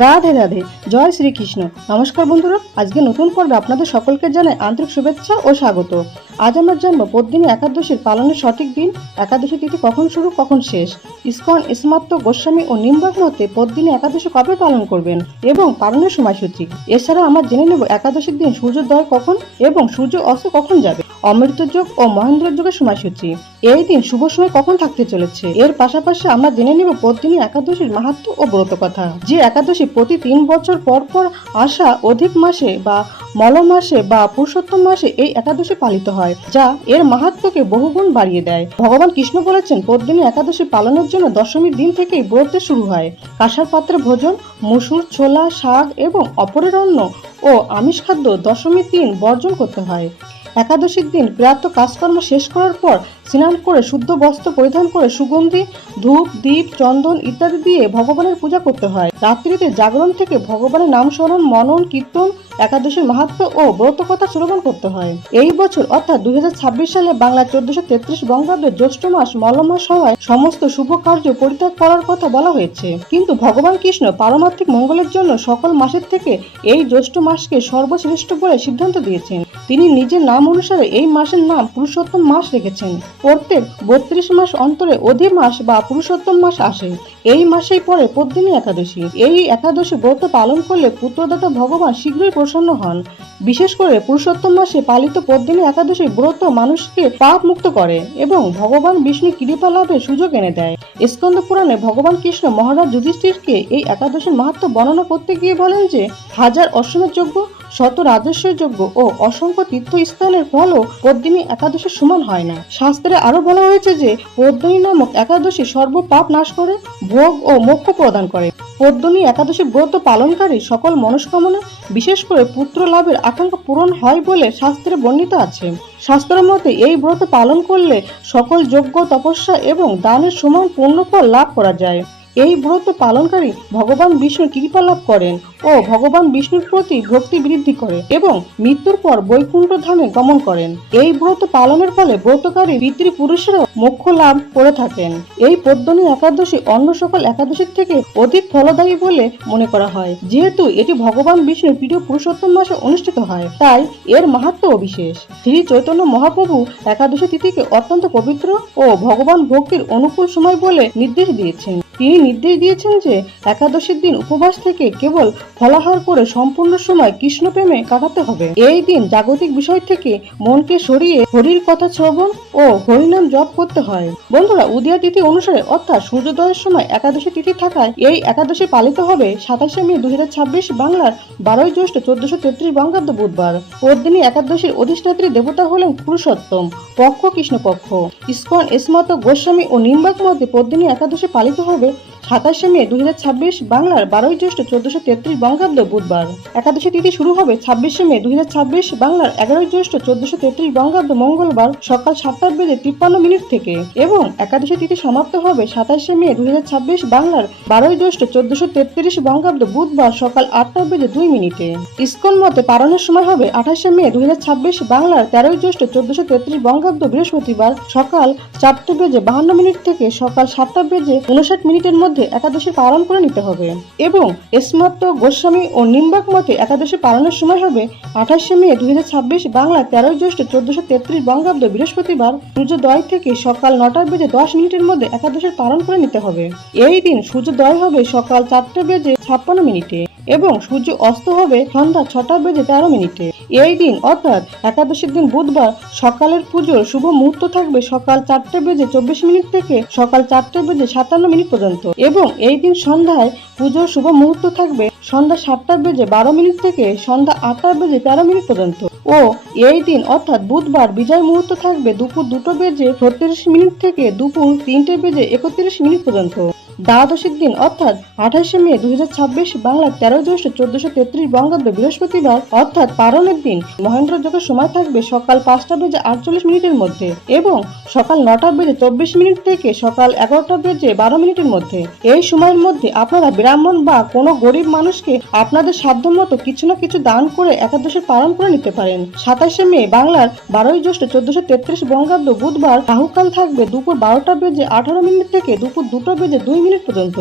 রাধে রাধে, জয় শ্রীকৃষ্ণ। নমস্কার বন্ধুরা, আজকে নতুন পর্বে আপনাদের সকলকে জানাই আন্তরিক শুভেচ্ছা ও স্বাগত। আজ আমরা জানবো পদ্মিনী একাদশীর পালনের সঠিক দিন, একাদশী তিথি কখন শুরু কখন শেষ, ইসকন ইসমাত্ত গোস্বামী ও নিম্বাক মতে পদ্মিনী একাদশী কবে পালন করবেন এবং পালনের সময়সূচি। এছাড়া আমরা জেনে নেব একাদশীর দিন সূর্যোদয় কখন এবং সূর্য অস্ত কখন যাবে, অমৃত যোগ ও মহেন্দ্র যোগের সময়সূচি, এই দিন শুভ সময় কখন থাকতে চলেছে। এর পাশাপাশি আমরা জেনে নেব পদ্মিনী একাদশীর মাহাত্ম্য ও ব্রত কথা। যে একাদশী প্রতি 3 বছর পর পর আসা অধিক মাসে বা মল মাসে বা পুরুষোত্তম মাসে এই একাদশী পালিত হয়, যা এর মাহাত্ম্যকে বহুগুণ বাড়িয়ে দেয়। ভগবান কৃষ্ণ বলেছেন, পদ্মিনী একাদশী পালনের জন্য দশমীর দিন থেকেই ব্রত শুরু হয়। কাঁসার পাত্রে ভোজন, মসুর, ছোলা, শাক এবং অপরের অন্ন ও আমিষ খাদ্য দশমীর দিন বর্জন করতে হয়। একাদশীর দিন প্রাতঃ কাজকর্ম শেষ করার পর স্নান করে শুদ্ধ বস্ত্র পরিধান করে সুগন্ধি, ধূপ, দীপ, চন্দন ইত্যাদি দিয়ে ভগবানের পূজা করতে হয়। রাত্রিতে জাগরণ থেকে ভগবানের নাম স্মরণ, মনন, কীর্তন, একাদশীর মাহাত্ম্য ও ব্রত কথা শ্রবণ করতে হয়। এই বছর অর্থাৎ 2026 সালে বাংলা 1433 বঙ্গাব্দের জ্যৈষ্ঠ মাস মল মাস হওয়ায় সমস্ত শুভ কার্য পরিত্যাগ করার কথা বলা হয়েছে। কিন্তু ভগবান কৃষ্ণ পারমার্থিক মঙ্গলের জন্য সকল মাসের থেকে এই জ্যৈষ্ঠ মাসকে সর্বশ্রেষ্ঠ বলে সিদ্ধান্ত দিয়েছেন। তিনি নিজের নাম অনুসারে এই মাসের নাম পুরুষোত্তম মাস রেখেছেন। প্রত্যেক 32 মাস অন্তরে অধি মাস বা পুরুষোত্তম মাস আসে। এই মাসেই পড়ে পদ্মিনী একাদশী। এই একাদশী ব্রত পালন করলে পুত্রদাতা ভগবান শীঘ্রই প্রসন্ন হন। বিশেষ করে পুরুষোত্তম মাসে পালিত পদ্মিনী একাদশী ব্রত মানুষকে পাপ মুক্ত করে এবং ভগবান বিষ্ণু কৃপা লাভের সুযোগ এনে দেয়। স্কন্দ পুরাণে ভগবান কৃষ্ণ মহারাজ যুধিষ্ঠিরকে এই একাদশীর মাহাত্ম্য বর্ণনা করতে গিয়ে বলেন যে, 1000 অশ্বমেধ যজ্ঞ, শত রাজস্বের যজ্ঞ ও অসংখ্য তীর্থস্থানের ফলও পদ্মিনী একাদশীর সমান হয় না। শাস্ত্রে আরো বলা হয়েছে যে পদ্মিনী নামক একাদশী সর্ব পাপ নাশ করে, ভোগ ও মোক্ষ প্রদান করে। পদ্মিনী একাদশী ব্রত পালনকারী সকল মনস্কামনা, বিশেষ করে পুত্র লাভের আকাঙ্ক্ষা পূরণ হয় বলে শাস্ত্রে বর্ণিত আছে। শাস্ত্রের মতে এই ব্রত পালন করলে সকল যজ্ঞ, তপস্যা এবং দানের সমান পুণ্যফল লাভ করা যায়। এই ব্রত পালনকারী ভগবান বিষ্ণুর কৃপা লাভ করেন ও ভগবান বিষ্ণুর প্রতি ভক্তি বৃদ্ধি করে এবং মৃত্যুর পর বৈকুণ্ঠ ধামে গমন করেন। এই ব্রত পালনের ফলে ব্রতকারী পিতৃপুরুষেরা মোক্ষ লাভ করে থাকেন। এই পদ্মিনী একাদশী অন্য সকল একাদশীর থেকে অধিক ফলদায়ী বলে মনে করা হয়। যেহেতু এটি ভগবান বিষ্ণুর প্রিয় পুরুষোত্তম মাসে অনুষ্ঠিত হয়, তাই এর মাহাত্ম্য বিশেষ। শ্রী চৈতন্য মহাপ্রভু একাদশী তিথিকে অত্যন্ত পবিত্র ও ভগবান ভক্তির অনুকূল সময় বলে নির্দেশ দিয়েছেন। তিনি নির্দেশ দিয়েছেন যে একাদশীর দিন উপবাস থেকে কেবল ফলাহার করে সম্পূর্ণ সময় কৃষ্ণ প্রেমে কাটাতে হবে। এই দিন জাগতিক বিষয় থেকে মনকে সরিয়ে হরির কথা শ্রবণ ও হরিনাম জপ করতে হয়। বন্ধুরা, উদয়া তিথি অনুসারে অর্থাৎ সূর্যোদয়ের সময় একাদশী তিথি থাকায় এই একাদশী পালিত হবে 27শে মে 2026 বাংলার 12ই জ্যৈষ্ঠ 1433 বঙ্গাব্দ বুধবার। পদ্মিনী একাদশীর অধিষ্ঠাত্রী দেবতা হলেন পুরুষোত্তম, পক্ষ কৃষ্ণপক্ষ। ইসকন ইসমাত্ত গোস্বামী ও নিম্বাক মতে পদ্মিনী একাদশী পালিত হবে 27শে মে 2026 বাংলার 12ই জ্যৈষ্ঠ 1433 বঙ্গাব্দ বুধবার। একাদশী তিথি শুরু হবে 26শে মে 2026 বাংলার 11ই জ্যৈষ্ঠ 1433 বঙ্গাব্দ মঙ্গলবার সকাল 7:53 থেকে এবং একাদশী তিথি সমাপ্ত হবে 27শে মে 2026 বাংলার 12ই জ্যৈষ্ঠ 1433 বঙ্গাব্দ বুধবার সকাল 8:02। ইসকন মতে পালনের সময় হবে 28শে মে 2026 বাংলার 13ই জ্যৈষ্ঠ 1433 বঙ্গাব্দ বৃহস্পতিবার সকাল 4:52 থেকে সকাল 7:59 মধ্যে একাদশী পালন করে নিতে হবে। এবং ইসমাত্ত গোস্বামী ও নিম্বাক মতে একাদশী পালনের সময় হবে 28শে মে 2026 বাংলা 13ই জ্যৈষ্ঠ 1433 বঙ্গাব্দ বৃহস্পতিবার সূর্যোদয় থেকে সকাল 9:10 মধ্যে একাদশী পালন করে নিতে হবে। এই দিন সূর্যোদয় হবে সকাল 4:56 এবং সূর্য অস্ত হবে সন্ধ্যা 6:13। এই দিন অর্থাৎ একাদশীর দিন বুধবার সকালের পুজোর শুভ মুহূর্ত থাকবে সকাল 4:24 থেকে সকাল 4:57 পর্যন্ত এবং এই দিন সন্ধ্যায় পুজোর শুভ মুহূর্ত থাকবে সন্ধ্যা 7:12 থেকে সন্ধ্যা 8:13 পর্যন্ত ও এই দিন অর্থাৎ বুধবার বিজয় মুহূর্ত থাকবে দুপুর 2:36 থেকে দুপুর 3:31 পর্যন্ত। দ্বাদশীর দিন অর্থাৎ 28শে মে 2026 বাংলা 13 জ্যৈষ্ঠ 1433 বঙ্গাব্দ বৃহস্পতিবার অর্থাৎ পারণের দিন মহেন্দ্র যোগের সময় থাকবে সকাল 5:48 মধ্যে এবং সকাল 9:24 থেকে সকাল 11:12 মধ্যে। এই সময়ের মধ্যে আপনারা ব্রাহ্মণ বা কোনো গরিব মানুষকে আপনাদের সাধ্যমতো কিছু না কিছু দান করে একাদশী পালন করে নিতে পারেন। 27শে মে বাংলার 12ই জ্যৈষ্ঠ 1433 বঙ্গাব্দ বুধবার রাহুকাল থাকবে দুপুর 12:18 থেকে দুপুর 2:02 পর্যন্ত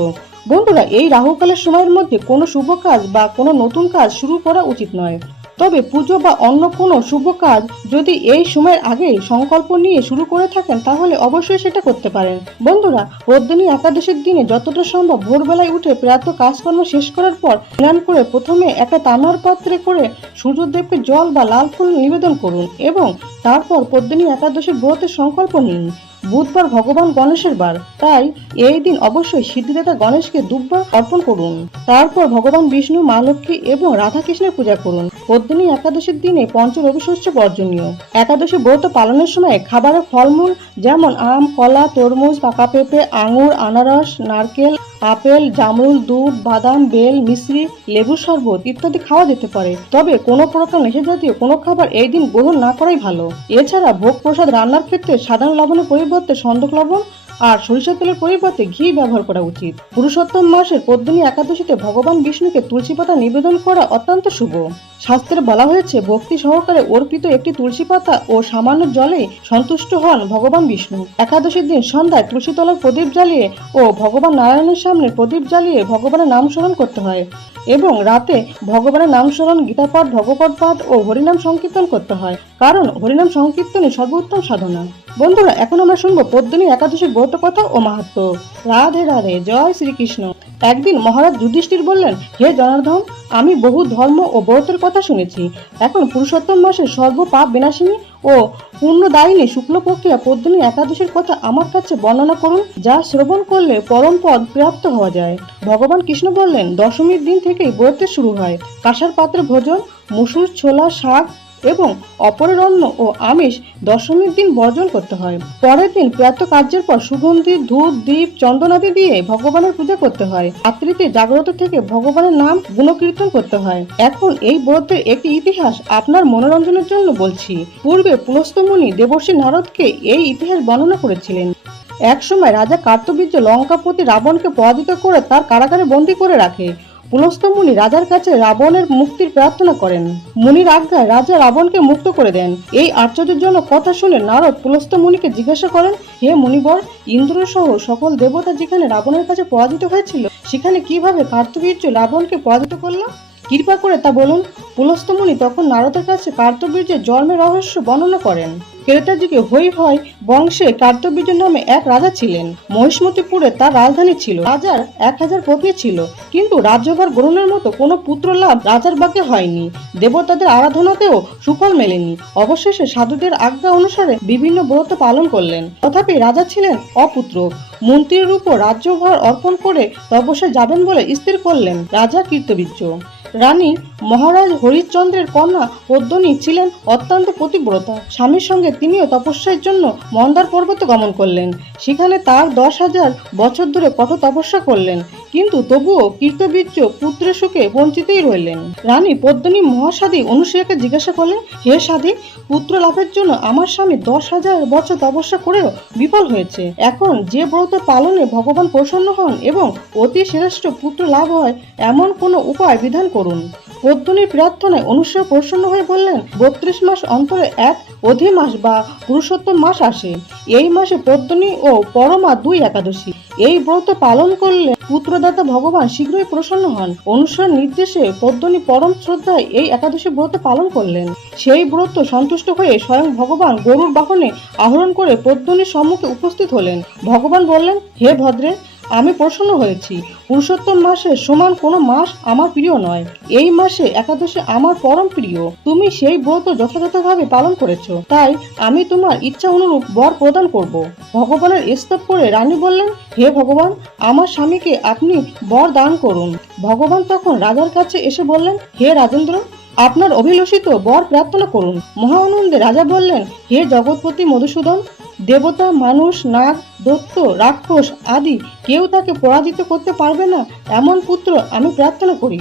বন্ধুরা, এই রাহুকালের সময়ের মধ্যে কোনো শুভ কাজ বা কোনো নতুন কাজ শুরু করা উচিত নয়। তবে পুজো বা অন্য কোনো শুভ কাজ যদি এই সময়ের আগে সংকল্প নিয়ে শুরু করে থাকেন তাহলে অবশ্যই সেটা করতে পারেন। বন্ধুরা, পদ্মিনী একাদশীর দিনে যতটা সম্ভব ভোরবেলায় উঠে প্রাত কাজকর্ম শেষ করার পর স্নান করে প্রথমে একটা তামার পাত্রে করে সূর্যদেবকে জল বা লাল ফুল নিবেদন করুন এবং তারপর পদ্মিনী একাদশীর ব্রতের সংকল্প নিন। বুধবার ভগবান গণেশের বার, তাই এই দিন অবশ্যই সিদ্ধিদাতা গণেশকে দুব্বা অর্পণ করুন। তারপর ভগবান বিষ্ণু, মা লক্ষ্মী এবং রাধা কৃষ্ণের পূজা করুন। পদ্মিনী একাদশীর দিনে পঞ্চরবি শস্য বর্জনীয়। একাদশী ব্রত পালনের সময় খাবারের ফলমূল যেমন আম, কলা, তরমুজ, পাকা পেঁপে, আঙুর, আনারস, নারকেল, আপেল, জামরুল, দুধ, বাদাম, বেল, মিশ্রি, লেবুর শরবত ইত্যাদি খাওয়া যেতে পারে। তবে কোনো প্রকার নেশা জাতীয় কোনো খাবার এই দিন গ্রহণ না করাই ভালো। এছাড়া ভোগ প্রসাদ রান্নার ক্ষেত্রে সাধারণ লবণের পরিবর্তে সন্দক লবণ আর সরিষার তেলের পরিবর্তে ঘি ব্যবহার করা উচিত। পুরুষোত্তম মাসের পদ্মিনী একাদশীতে ভগবান বিষ্ণুকে তুলসী পাতা নিবেদন করা অত্যন্ত শুভ। শাস্ত্রে বলা হয়েছে, ভক্তি সহকারে অর্পিত একটি তুলসী পাতা ও সামান্য জলে সন্তুষ্ট হন ভগবান বিষ্ণু। একাদশীর দিন সন্ধ্যায় তুলসী তলার প্রদীপ জ্বালিয়ে ও ভগবান নারায়ণের সামনে প্রদীপ জ্বালিয়ে ভগবানের নাম স্মরণ করতে হয় এবং রাতে ভগবানের নাম স্মরণ, গীতাপাঠ, ভগবত পাঠ ও হরিনাম সংকীর্তন করতে হয়, কারণ হরিনাম সংকীর্তনই সর্বোত্তম সাধনা। বন্ধুরা, এখন আমরা শুনবো পদ্মিনী একাদশীর ব্রত কথা ও মাহাত্ম্য। রাধে রাধে, জয় শ্রীকৃষ্ণ। একদিন মহারাজ যুধিষ্ঠির বললেন, হে জনার্দন, আমি বহু ধর্ম ও ব্রতের কথা শুনেছি। এখন পুরুষোত্তম মাসের সর্বপাপ বিনাশিনী ও পুণ্যদায়িনী শুক্লপক্ষিয়া পদ্মিনী একাদশীর কথা আমার কাছে বর্ণনা করুন, যা শ্রবণ করলে পরম পদ প্রাপ্ত হওয়া যায়। ভগবান কৃষ্ণ বললেন, দশমীর দিন থেকেই ব্রতের শুরু হয়। কাঁসার পাত্রে ভোজন, মসুর, ছোলা, শাক এবং অপরের অন্ন ও আমিষ দশমীর দিন বর্জন করতে হয়। পরের দিন প্রাত কার্যের পর সুগন্ধি, ধূপ, দীপ, চন্দনাদি দিয়ে ভগবানের পূজা করতে হয়। রাত্রিতে জাগ্রত থেকে ভগবানের নাম গুণকীর্তন করতে হয়। এখন এই ব্রতের একটি ইতিহাস আপনার মনোরঞ্জনের জন্য বলছি। পূর্বে পুলস্ত্য মুনি দেবর্ষি নারদকে এই ইতিহাস বর্ণনা করেছিলেন। এক সময় রাজা কার্তবীর্য লঙ্কাপতি রাবণকে পরাজিত করে তার কারাগারে বন্দী করে রাখে। পুলস্ত্য মুনি রাজার কাছে রাবণের মুক্তির প্রার্থনা করেন। মুনির আজ্ঞায় রাজা রাবণকে মুক্ত করে দেন। এই আশ্চর্যজনক কথা শুনে নারদ পুলস্ত্য মুনিকে জিজ্ঞাসা করেন, হে মুনিবর, ইন্দ্র সহ সকল দেবতা যেখানে রাবণের কাছে পরাজিত হয়েছিল, সেখানে কিভাবে কার্তবীর্য রাবণকে পরাজিত করল? কৃপা করে তা বলুন। পুলস্ত্য মুনি তখন নারদের কাছে কার্তবীর্যের জন্মের রহস্য বর্ণনা করেন। ত্রেতা যুগে হৈহয় বংশে কার্তবীর্য নামে এক রাজা ছিলেন। মহিষ্মতিপুরে তার রাজধানী ছিল। রাজার 1000 পত্নী ছিল, কিন্তু রাজ্যভার গ্রহণের মতো কোনো পুত্র লাভ রাজার ভাগ্যে হয়নি। দেবতাদের আরাধনাতেও সুফল মেলেনি। অবশেষে সাধুদের আজ্ঞা অনুসারে বিভিন্ন ব্রত পালন করলেন, তথাপি রাজা ছিলেন অপুত্র। মন্ত্রীর উপর রাজ্যভার অর্পণ করে তপস্যা যাবেন বলে স্থির করলেন রাজা কীর্তবীর্য। রানী মহারাজ হরিশ্চন্দ্রের কন্যা পদ্মিনী ছিলেন অত্যন্ত পতিব্রতা। স্বামীর সঙ্গে তিনিও তপস্যার জন্য মন্দার পর্বতে গমন করলেন। সেখানে তার 10,000 বছর ধরে কঠোর তপস্যা করলেন, কিন্তু তবুও কীর্তবীর্য পুত্রের সুখে বঞ্চিতই রইলেন। রানী পদ্মিনী মহাসাধী অনুসূয়াকে জিজ্ঞাসা করলেন, হে সাধী, পুত্র লাভের জন্য আমার স্বামী 10,000 বছর তপস্যা করেও বিফল হয়েছে। এখন যে ব্রত পালনে ভগবান প্রসন্ন হন এবং অতি শ্রেষ্ঠ পুত্র লাভ হয় এমন কোনো উপায় বিধান করুন। পদ্মিনীর প্রার্থনায় অনুসূয়া প্রসন্ন হয়ে বললেন, 32 মাস অন্তরে এক অধি মাস বা পুরুষোত্তম মাস আসে। এই মাসে পদ্মিনী ও পরমা 2 একাদশী। এই ব্রত পালন করলে পুত্রদাতা ভগবান শীঘ্রই প্রসন্ন হন। অনুসূয়ার নির্দেশে পদ্মিনী পরম শ্রদ্ধায় এই একাদশী ব্রত পালন করলেন। সেই ব্রত সন্তুষ্ট হয়ে স্বয়ং ভগবান গরুর বাহনে আহরণ করে পদ্মিনীর সম্মুখে উপস্থিত হলেন। ভগবান বললেন, হে ভদ্রে, আমি প্রসন্ন হয়েছি। পুরুষোত্তম মাসের সমান কোনো মাস আমার প্রিয় নয়। এই মাসে একাদশী আমার পরম প্রিয়। তুমি সেই ব্রত যথাযথভাবে পালন করেছো, তাই আমি তোমার ইচ্ছা অনুরূপ বর প্রদান করব। ভগবানের স্তব করে রানী বললেন, হে ভগবান, আমার স্বামীকে আপনি বর দান করুন। ভগবান তখন রাজার কাছে এসে বললেন, হে রাজেন্দ্র, আপনার অভিলষিত বর প্রার্থনা করুন। মহা আনন্দে রাজা বললেন, হে জগৎপতি মধুসূদন, দেবতা, মানুষ, নাগ, দৈত্য, রাক্ষস আদি কেউ তাকে পরাজিত করতে পারবে না এমন পুত্র আমি প্রার্থনা করি।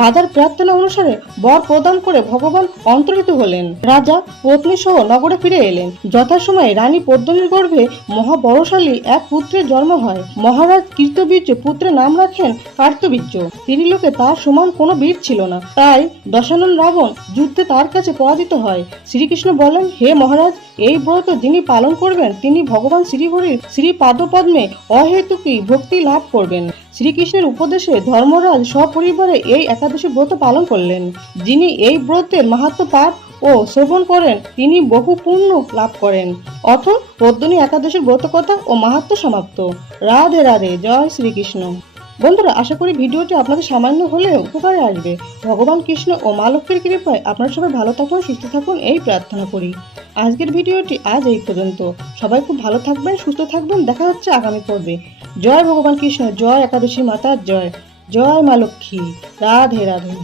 রাজার প্রার্থনা অনুসারে বর প্রদান করে ভগবান অন্তর্হিত হলেন। রাজা পত্নী সহ নগরে ফিরে এলেন। যথাসময়ে রানী পদ্মিনীর গর্ভে মহাবলশালী এক পুত্রের জন্ম হয়। মহারাজ কীর্তবীর্য পুত্রের নাম রাখেন কার্তবীর্য। ত্রিলোকে তার সমান কোনো বীর ছিল না, তাই দশানন রাবণ যুদ্ধে তার কাছে পরাজিত হয়। শ্রীকৃষ্ণ বলেন, হে মহারাজ, এই ব্রত যিনি পালন করবেন তিনি ভগবান শ্রীহরির শ্রীপাদপদ্মে অহেতুকী ভক্তি লাভ করবেন। শ্রীকৃষ্ণের উপদেশে ধর্মরাজ সপরিবারে এই একাদশী ব্রত পালন করলেন। যিনি এই ব্রতের মাহাত্ম্য পাঠ ও শ্রবণ করেন তিনি বহু পুণ্য লাভ করেন। অথ পদ্মিনী একাদশীর ব্রতকথা ও মাহাত্ম্য সমাপ্ত। রাধে রাধে, জয় শ্রীকৃষ্ণ। বন্ধুরা, আশা করি ভিডিওটি আপনাদের সামান্য হলেও উপকারে আসবে। ভগবান কৃষ্ণ ও মা লক্ষ্মীর কৃপায় আপনারা সবাই ভালো থাকুন, সুস্থ থাকুন এই প্রার্থনা করি। আজকের ভিডিওটি আজ এই পর্যন্ত। সবাই খুব ভালো থাকবেন, সুস্থ থাকবেন। দেখা হচ্ছে আগামী পর্বে। জয় ভগবান কৃষ্ণ, জয় একাদশী মাতার জয়, জয় মা লক্ষ্মী। রাধে রাধে।